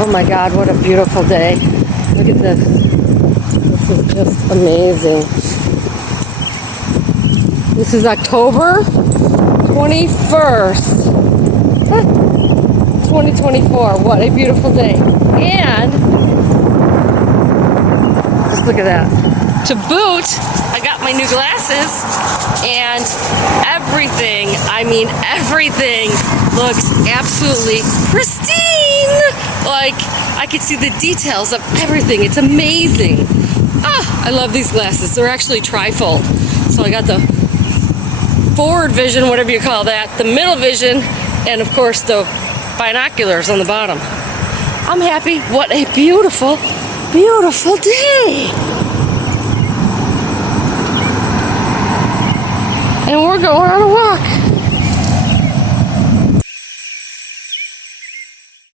Oh my God, what a beautiful day. Look at this. This is just amazing. This is October 21st, 2024. What a beautiful day. And just look at that. To boot, I got my new glasses and everything, I mean everything, looks absolutely pristine. Like, I can see the details of everything. It's amazing. Ah, I love these glasses. They're actually trifold. So I got the forward vision, whatever you call that, the middle vision, and of course the binoculars on the bottom. I'm happy. What a beautiful, beautiful day. And we're going on a walk.